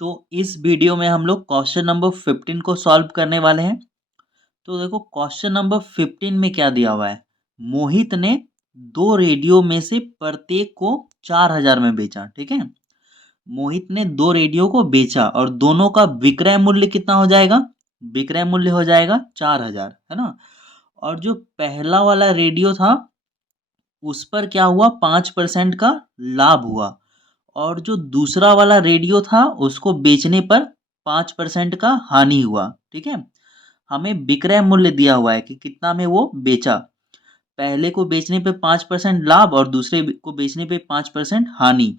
तो इस वीडियो में हम लोग क्वेश्चन नंबर 15 को सॉल्व करने वाले हैं। तो देखो क्वेश्चन नंबर 15 में क्या दिया हुआ है। मोहित ने दो रेडियो में से प्रत्येक को 4,000 में बेचा। ठीक है, मोहित ने दो रेडियो को बेचा और दोनों का विक्रय मूल्य कितना हो जाएगा। विक्रय मूल्य हो जाएगा 4,000, है ना। और जो पहला वाला रेडियो था उस पर क्या हुआ, 5% का लाभ हुआ। और जो दूसरा वाला रेडियो था उसको बेचने पर 5% का हानि हुआ। ठीक है, हमें विक्रय मूल्य दिया हुआ है कि कितना में वो बेचा। पहले को बेचने पे 5% लाभ और दूसरे को बेचने पे 5% हानि।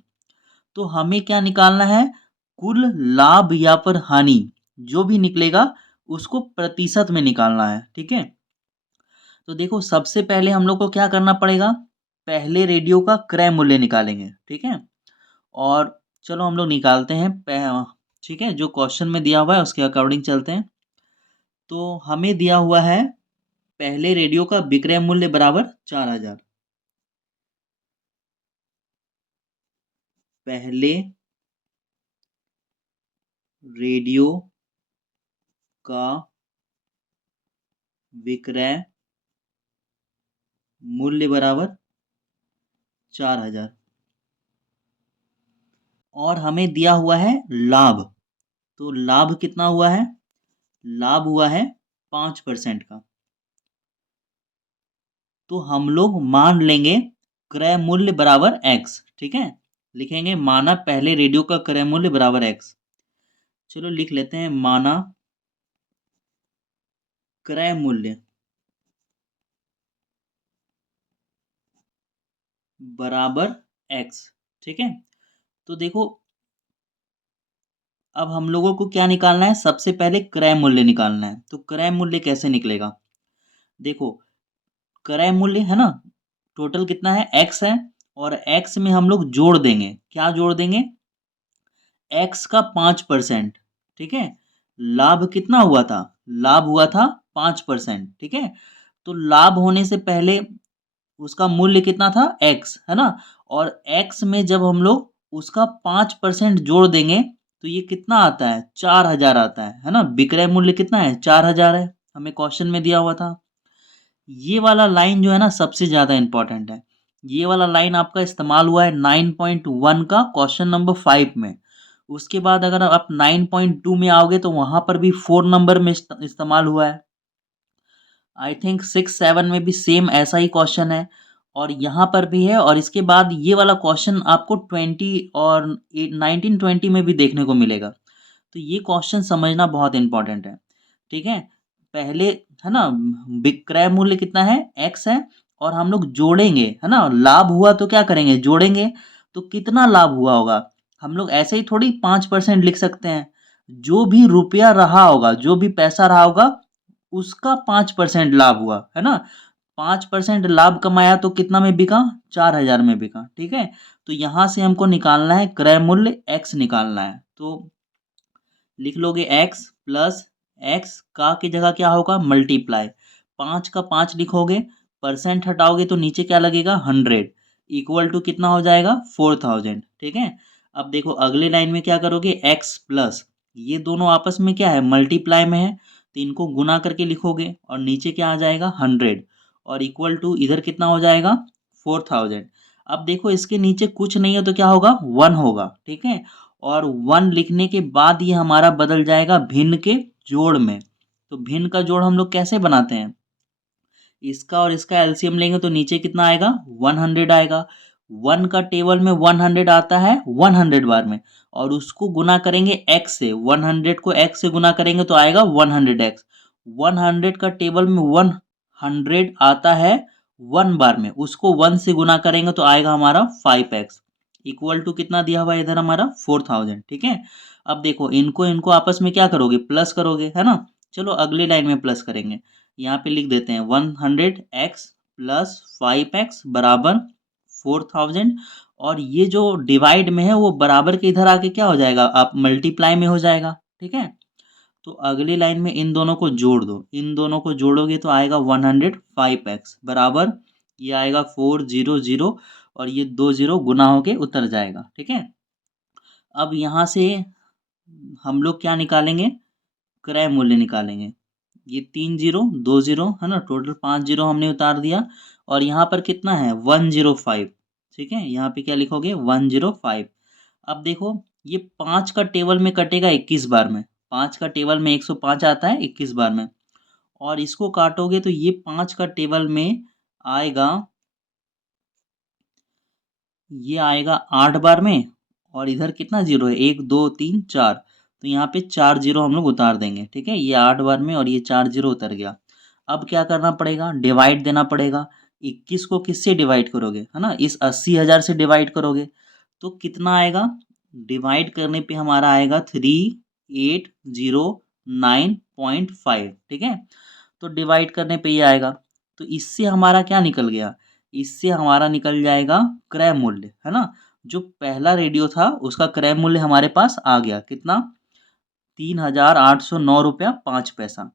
तो हमें क्या निकालना है, कुल लाभ या पर हानि जो भी निकलेगा उसको प्रतिशत में निकालना है। ठीक है, तो देखो सबसे पहले हम लोग को क्या करना पड़ेगा, पहले रेडियो का क्रय मूल्य निकालेंगे। ठीक है, और चलो हम लोग निकालते हैं। ठीक है, जो क्वेश्चन में दिया हुआ है उसके अकॉर्डिंग चलते हैं। तो हमें दिया हुआ है पहले रेडियो का विक्रय मूल्य बराबर 4,000। पहले रेडियो का विक्रय मूल्य बराबर 4,000 और हमें दिया हुआ है लाभ। तो लाभ कितना हुआ है, लाभ हुआ है 5% का। तो हम लोग मान लेंगे क्रय मूल्य बराबर x। ठीक है, लिखेंगे माना पहले रेडियो का क्रय मूल्य बराबर x। चलो लिख लेते हैं, माना क्रय मूल्य बराबर x। ठीक है, तो देखो अब हम लोगों को क्या निकालना है, सबसे पहले क्रय मूल्य निकालना है। तो क्रय मूल्य कैसे निकलेगा, देखो क्रय मूल्य है ना, टोटल कितना है x है और x में हम लोग जोड़ देंगे, क्या जोड़ देंगे, x का 5%। ठीक है, लाभ कितना हुआ था, लाभ हुआ था 5%। ठीक है, तो लाभ होने से पहले उसका मूल्य कितना था x, है ना। और x में जब हम लोग उसका 5% जोड़ देंगे तो ये कितना आता है, 4,000 आता है ना। विक्रय मूल्य कितना है, 4,000 है, हमें क्वेश्चन में दिया हुआ था। ये वाला लाइन जो है ना सबसे ज़्यादा इंपॉर्टेंट है। ये वाला लाइन आपका इस्तेमाल हुआ है 9.1 का क्वेश्चन नंबर 5 में। उसके बाद अगर आप 9.2 में आओगे तो वहाँ पर भी 4 नंबर में इस्तेमाल हुआ है। आई थिंक 6-7 में भी सेम ऐसा ही क्वेश्चन है और यहाँ पर भी है। और इसके बाद ये वाला क्वेश्चन आपको 20 और 19-20 में भी देखने को मिलेगा। तो ये क्वेश्चन समझना बहुत इंपॉर्टेंट है। ठीक है, पहले है ना विक्रय मूल्य कितना है, एक्स है, और हम लोग जोड़ेंगे, है ना, लाभ हुआ तो क्या करेंगे, जोड़ेंगे। तो कितना लाभ हुआ होगा, हम लोग ऐसे ही थोड़ी 5% लिख सकते हैं। जो भी रुपया रहा होगा, जो भी पैसा रहा होगा उसका 5% लाभ हुआ, है ना। 5% लाभ कमाया तो कितना में बिका, 4,000 में बिका। ठीक है, तो यहां से हमको निकालना है क्रय मूल्य एक्स निकालना है। तो लिख लोगे x प्लस एक्स का की जगह क्या होगा, मल्टीप्लाई, 5 का 5 लिखोगे, परसेंट हटाओगे तो नीचे क्या लगेगा, 100, इक्वल टू कितना हो जाएगा, 4,000। ठीक है, अब देखो अगले लाइन में क्या करोगे, x प्लस, ये दोनों आपस में क्या है, मल्टीप्लाई में है, तो इनको गुना करके लिखोगे और नीचे क्या आ जाएगा, 100, और इक्वल टू इधर कितना हो जाएगा, 4,000। अब देखो इसके नीचे कुछ नहीं है तो क्या होगा, 1 होगा। ठीक है, और 1 लिखने के बाद ये हमारा बदल जाएगा भिन्न के जोड़ में। तो भिन्न का जोड़ हम लोग कैसे बनाते हैं, इसका और इसका एलसीएम लेंगे तो नीचे कितना आएगा, 100 आएगा। 1 का टेबल में 100 आता है 100 बार में, और उसको गुना करेंगे x से, 100 को x से गुना करेंगे तो आएगा 100x। 100 का टेबल में 100 आता है 1 बार में, उसको 1 से गुना करेंगे तो आएगा हमारा 5x, इक्वल टू कितना दिया हुआ है इधर हमारा 4,000। ठीक है, अब देखो इनको इनको आपस में क्या करोगे, प्लस करोगे, है ना। चलो अगली लाइन में प्लस करेंगे, यहाँ पे लिख देते हैं 100x प्लस 5x बराबर 4,000। और ये जो डिवाइड में है वो बराबर के इधर आके क्या हो जाएगा, आप मल्टीप्लाई में हो जाएगा। ठीक है, तो अगली लाइन में इन दोनों को जोड़ दो, इन दोनों को जोड़ोगे तो आएगा 105x बराबर, ये आएगा 400 और ये 2 जीरो गुना होके उतर जाएगा। ठीक है, अब यहाँ से हम लोग क्या निकालेंगे, क्रय मूल्य निकालेंगे। ये 3 जीरो 2 जीरो है ना, टोटल 5 जीरो हमने उतार दिया। और यहाँ पर कितना है 105। ठीक है, यहाँ पे क्या लिखोगे 105। अब देखो ये 5 का टेबल में कटेगा 21 बार में। 5 का टेबल में 105 आता है 21 बार में। और इसको काटोगे तो ये 5 का टेबल में आएगा, ये आएगा 8 बार में। और इधर कितना जीरो है, 1 2 3 4, तो यहाँ पे 4 जीरो हम लोग उतार देंगे। ठीक है, ये 8 बार में और ये 4 जीरो उतर गया। अब क्या करना पड़ेगा, डिवाइड देना पड़ेगा। 21 को किससे डिवाइड करोगे, है ना, इस 80,000 से डिवाइड करोगे तो कितना आएगा, डिवाइड करने पे हमारा आएगा 3809.5। ठीक है, तो डिवाइड करने पे ये आएगा। तो इससे हमारा क्या निकल गया, इससे हमारा निकल जाएगा क्रय मूल्य, है ना। जो पहला रेडियो था उसका क्रय मूल्य हमारे पास आ गया कितना, 3809 रुपया 5 पैसा।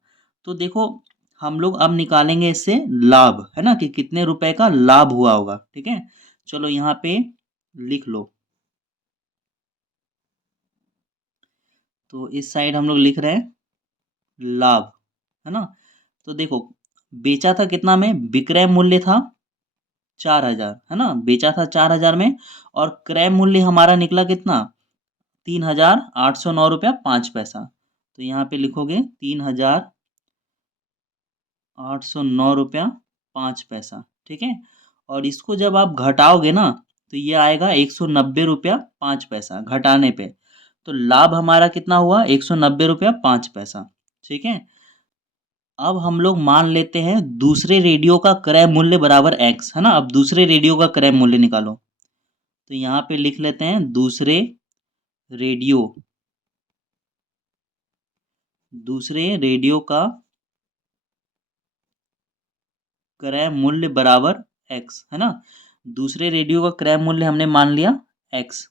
तो देखो हम लोग अब निकालेंगे इससे लाभ, है ना, कि कितने रुपए का लाभ हुआ होगा। ठीक है, चलो यहाँ पे लिख लो। तो इस साइड हम लोग लिख रहे हैं लाभ, है ना। तो देखो बेचा था कितना में, विक्रय मूल्य था 4,000, है ना, बेचा था 4,000 में। और क्रय मूल्य हमारा निकला कितना, 3809 रुपया 5 पैसा। तो यहाँ पे लिखोगे 3809 रुपया 5 पैसा। ठीक है, और इसको जब आप घटाओगे ना तो ये आएगा 190 रुपया 5 पैसा घटाने पे। तो लाभ हमारा कितना हुआ, 190 रुपया 5 पैसा। ठीक है, अब हम लोग मान लेते हैं दूसरे रेडियो का क्रय मूल्य बराबर एक्स, है ना। अब दूसरे रेडियो का क्रय मूल्य निकालो। तो यहाँ पे लिख लेते हैं दूसरे रेडियो, दूसरे रेडियो का क्रय मूल्य बराबर एक्स, है ना। दूसरे रेडियो का क्रय मूल्य हमने मान लिया एक्स।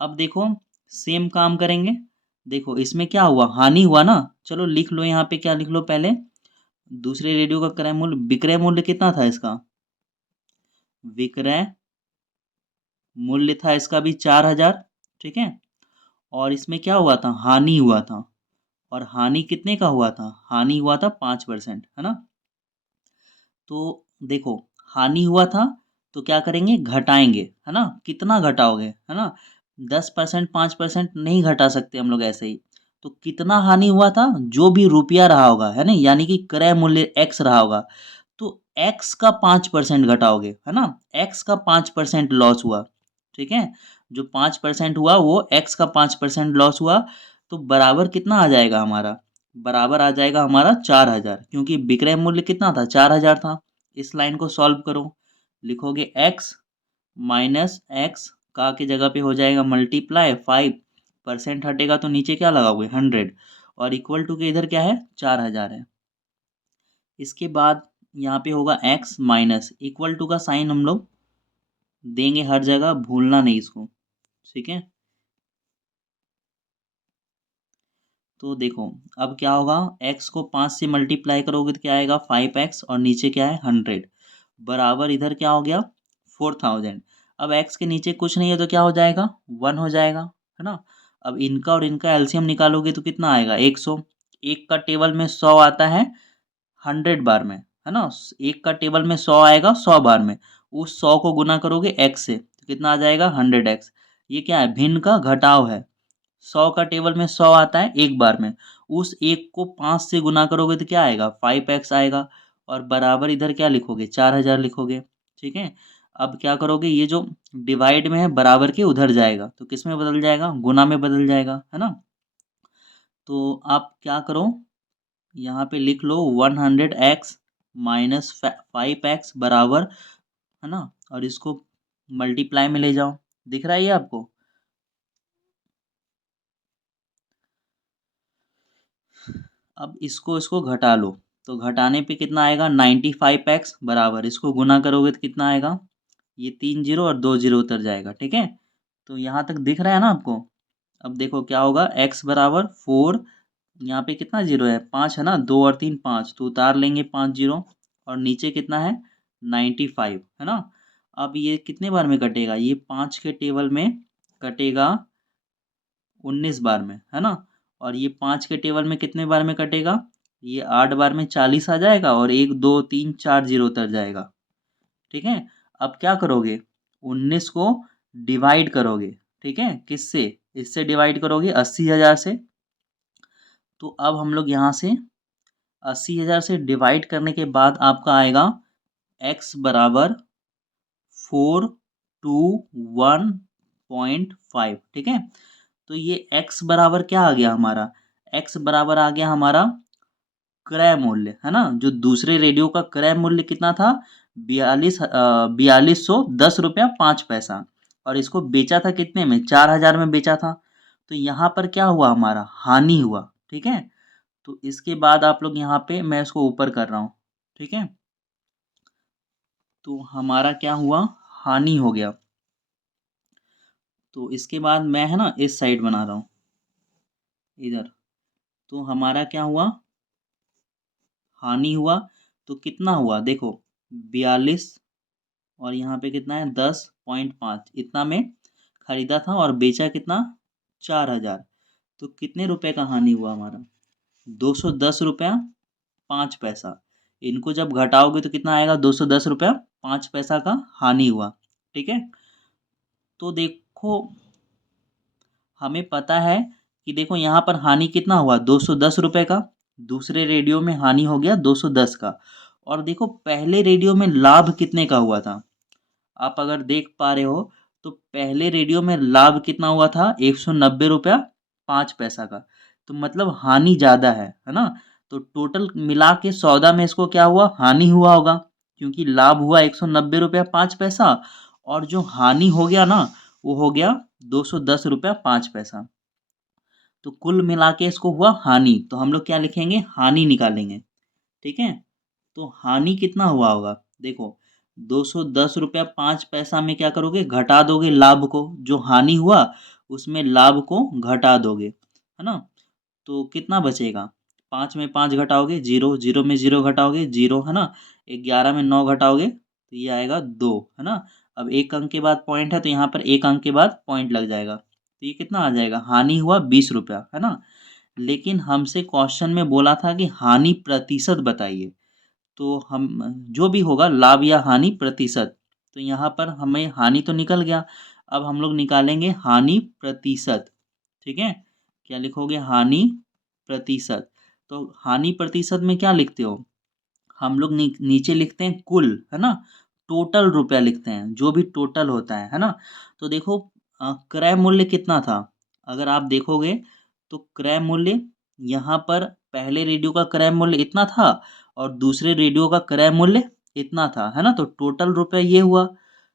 अब देखो सेम काम करेंगे। देखो इसमें क्या हुआ, हानि हुआ ना। चलो लिख लो, यहाँ पे क्या लिख लो पहले, दूसरे रेडियो का क्रय मूल्य, विक्रय मूल्य कितना था इसका, विक्रय मूल्य था इसका भी 4,000। ठीक है, और इसमें क्या हुआ था, हानि हुआ था। और हानि कितने का हुआ था, हानि हुआ था 5%, है ना। तो देखो हानि हुआ था तो क्या करेंगे, घटाएंगे, है ना। कितना घटाओगे, है ना, 10% 5% नहीं घटा सकते हम लोग ऐसे ही। तो कितना हानि हुआ था, जो भी रुपया रहा होगा, है ना, यानी कि क्रय मूल्य एक्स रहा होगा, तो एक्स का 5% घटाओगे, है ना। एक्स का 5% लॉस हुआ। ठीक है, जो 5% हुआ वो एक्स का 5% लॉस हुआ। तो बराबर कितना आ जाएगा हमारा, बराबर आ जाएगा हमारा 4,000, क्योंकि विक्रय मूल्य कितना था 4,000 था। इस लाइन को सॉल्व करो, लिखोगे एक्स माइनस एक्स का की जगह पे हो जाएगा मल्टीप्लाई 5%, हटेगा तो नीचे क्या लगाओगे 100, और इक्वल टू के इधर क्या है 4,000 है। इसके बाद यहाँ पे होगा एक्स माइनस इक्वल टू का साइन हम लोग देंगे हर जगह, भूलना नहीं इसको। ठीक है, तो देखो अब क्या होगा, x को 5 से मल्टीप्लाई करोगे तो क्या आएगा 5x, और नीचे क्या है 100, बराबर इधर क्या हो गया 4,000। अब x के नीचे कुछ नहीं है तो क्या हो जाएगा 1 हो जाएगा, है ना। अब इनका और इनका एलसीएम निकालोगे तो कितना आएगा 100। एक का टेबल में 100 आता है 100 बार में, है ना। एक का टेबल में 100 आएगा 100 बार में। उस 100 को गुना करोगे x से तो कितना आ जाएगा 100x। ये क्या है, भिन्न का घटाव है। 100 का टेबल में 100 आता है एक बार में, उस एक को 5 से गुना करोगे तो क्या आएगा 5x आएगा। और बराबर इधर क्या लिखोगे 4,000 लिखोगे। ठीक है, अब क्या करोगे, ये जो डिवाइड में है बराबर के उधर जाएगा तो किस में बदल जाएगा, गुना में बदल जाएगा, है ना। तो आप क्या करो, यहाँ पे लिख लो 100x माइनस 5x बराबर, है ना, और इसको मल्टीप्लाई में ले जाओ। दिख रहा है ये आपको, अब इसको इसको घटा लो। तो घटाने पे कितना आएगा 95x बराबर, इसको गुना करोगे तो कितना आएगा, ये 3 जीरो और 2 जीरो उतर जाएगा। ठीक है, तो यहाँ तक दिख रहा है ना आपको। अब देखो क्या होगा, x बराबर 4, यहाँ पे कितना जीरो है 5, है ना, 2 और 3 5, तो उतार लेंगे 5 जीरो। और नीचे कितना है 95, है ना। अब ये कितने बार में कटेगा, ये 5 के टेबल में कटेगा 19 बार में, है ना। और ये 5 के टेबल में कितने बार में कटेगा, ये 8 बार में 40 आ जाएगा और 1 2 3 4 जीरो उतर जाएगा। ठीक है। अब क्या करोगे, 19 को डिवाइड करोगे, ठीक है, किससे, इससे डिवाइड करोगे 80,000 से। तो अब हम लोग यहाँ से 80,000 से डिवाइड करने के बाद आपका आएगा x बराबर 421.5। ठीक है। तो ये x बराबर क्या आ गया हमारा, x बराबर आ गया हमारा क्रय मूल्य, है ना। जो दूसरे रेडियो का क्रय मूल्य कितना था, 4210 रुपया 5 पैसा, और इसको बेचा था कितने में, 4,000 में बेचा था। तो यहाँ पर क्या हुआ, हमारा हानि हुआ। ठीक है। तो इसके बाद आप लोग यहाँ पे, मैं इसको ऊपर कर रहा हूँ, ठीक है। तो हमारा क्या हुआ, हानि हो गया। तो इसके बाद मैं, है ना, इस साइड बना रहा हूँ इधर। तो हमारा क्या हुआ, हानि हुआ। तो कितना हुआ देखो, 42 और यहाँ पे कितना है 10.5, इतना में खरीदा था और बेचा कितना, 4,000। तो कितने रुपए का हानि हुआ हमारा, 210 रुपया 5 पैसा। इनको जब घटाओगे तो कितना आएगा, 210 रुपया 5 पैसा का हानि हुआ। ठीक है। तो देखो, हमें पता है कि देखो यहाँ पर हानि कितना हुआ, 210 रुपये का। दूसरे रेडियो में हानि हो गया 210 का। और देखो पहले रेडियो में लाभ कितने का हुआ था, आप अगर देख पा रहे हो तो पहले रेडियो में लाभ कितना हुआ था, 190 रुपया 5 पैसा का। तो मतलब हानि ज़्यादा है ना। तो टोटल मिला के सौदा में इसको क्या हुआ, हानि हुआ होगा, क्योंकि लाभ हुआ 190 रुपया 5 पैसा, और जो हानि हो गया ना, वो हो गया 210 रुपया 5 पैसा। तो कुल मिला के इसको हुआ हानि। तो हम लोग क्या लिखेंगे, हानि निकालेंगे। ठीक है। तो हानि कितना हुआ होगा, देखो 210 रुपया 5 पैसा में क्या करोगे, घटा दोगे लाभ को, जो हानि हुआ उसमें लाभ को घटा दोगे, है ना। तो कितना बचेगा, 5 में 5 घटाओगे जीरो, जीरो में जीरो घटाओगे जीरो, है ना। 11 में 9 घटाओगे तो ये आएगा 2, है ना। अब एक अंक के बाद पॉइंट है तो यहाँ पर एक अंक के बाद पॉइंट लग जाएगा। तो ये कितना आ जाएगा, हानि हुआ 20 रुपया, है ना। लेकिन हमसे क्वेश्चन में बोला था कि हानि प्रतिशत बताइए। तो हम, जो भी होगा लाभ या हानि प्रतिशत, तो यहाँ पर हमें हानि तो निकल गया। अब हम लोग निकालेंगे हानि प्रतिशत। ठीक है। क्या लिखोगे, हानि प्रतिशत। तो हानि प्रतिशत में क्या लिखते हो, हम लोग नीचे लिखते हैं कुल, है ना। टोटल रुपया लिखते हैं, जो भी टोटल होता है ना। तो देखो क्रय मूल्य कितना था, अगर आप देखोगे तो क्रय मूल्य यहाँ पर पहले रेडियो का क्रय मूल्य इतना था और दूसरे रेडियो का क्रय मूल्य इतना था, है ना। तो टोटल रुपया ये हुआ,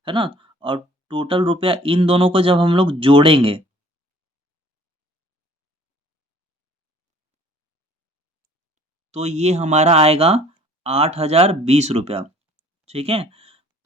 है ना। और टोटल रुपया इन दोनों को जब हम लोग जोड़ेंगे, तो ये हमारा आएगा 8,020 रुपया। ठीक है।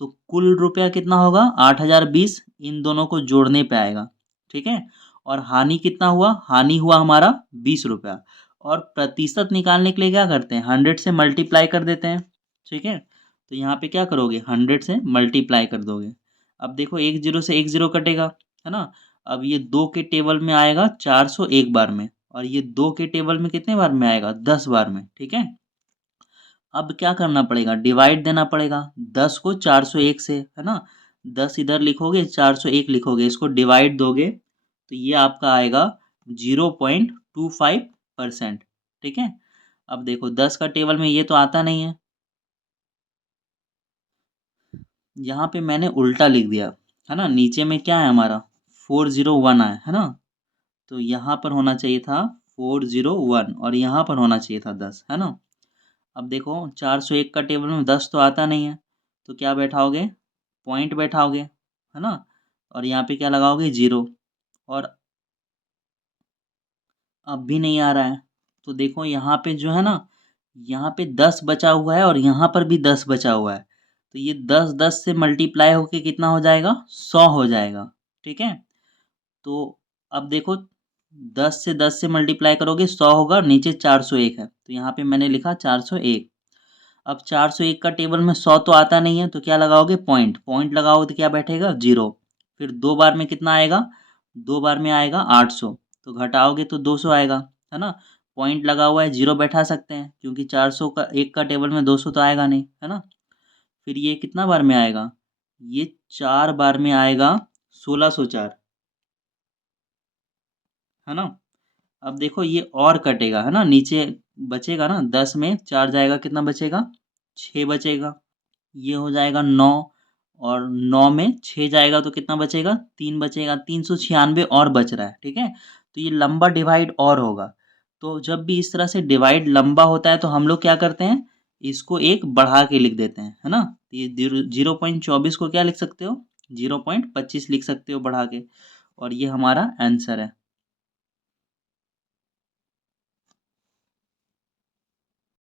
तो कुल रुपया कितना होगा, 8,020, इन दोनों को जोड़ने पे आएगा। ठीक है। और हानि कितना हुआ, हानि हुआ हमारा 20 रुपया। और प्रतिशत निकालने के लिए क्या करते हैं, 100 से मल्टीप्लाई कर देते हैं। ठीक है। तो यहाँ पे क्या करोगे, 100 से मल्टीप्लाई कर दोगे। अब देखो एक जीरो से एक जीरो कटेगा, है ना। अब ये 2 के टेबल में आएगा 401 बार में, और ये 2 के टेबल में कितने बार में आएगा, 10 बार में। ठीक है। अब क्या करना पड़ेगा, डिवाइड देना पड़ेगा 10 को 401 से, है ना। 10 इधर लिखोगे, 401 लिखोगे, इसको डिवाइड दोगे तो ये आपका आएगा 0.25%। ठीक है। अब देखो 10 का टेबल में ये तो आता नहीं है, यहाँ पे मैंने उल्टा लिख दिया, है ना। नीचे में क्या है हमारा, 401 है ना। तो यहाँ पर होना चाहिए था 401 और यहाँ पर होना चाहिए था 10, है ना। अब देखो 401 का टेबल में 10 तो आता नहीं है, तो क्या बैठाओगे, पॉइंट बैठाओगे, है ना। और यहाँ पे क्या लगाओगे, जीरो। और अब भी नहीं आ रहा है, तो देखो यहाँ पे जो है ना, यहाँ पे 10 बचा हुआ है और यहाँ पर भी 10 बचा हुआ है। तो ये 10 10 से मल्टीप्लाई होके कितना हो जाएगा, 100 हो जाएगा। ठीक है। तो अब देखो 10 से 10 से मल्टीप्लाई करोगे 100 होगा, नीचे 401 है, तो यहाँ पे मैंने लिखा 401। अब 401 का टेबल में 100 तो आता नहीं है, तो क्या लगाओगे, पॉइंट, पॉइंट लगाओगे तो क्या बैठेगा, जीरो। फिर दो बार में कितना आएगा, दो बार में आएगा 800, तो घटाओगे तो 200 आएगा, है ना। पॉइंट लगा हुआ है, जीरो बैठा सकते हैं क्योंकि 400 का एक का टेबल में 200 तो आएगा नहीं, है ना। फिर ये कितना बार में आएगा, ये 4 बार में आएगा 1604, है ना। अब देखो ये और कटेगा, है ना, नीचे बचेगा ना, 10 में 4 जाएगा, कितना बचेगा, 6 बचेगा। ये हो जाएगा 9, और 9 में 6 जाएगा तो कितना बचेगा, 3 बचेगा, 396 और बच रहा है, ठीक है। तो ये लंबा डिवाइड और होगा। तो जब भी इस तरह से डिवाइड लंबा होता है तो हम लोग क्या करते हैं, इसको एक बढ़ा के लिख देते हैं, है ना। तो ये 0.24 को क्या लिख सकते हो, 0.25 लिख सकते हो बढ़ा के, और ये हमारा आंसर है।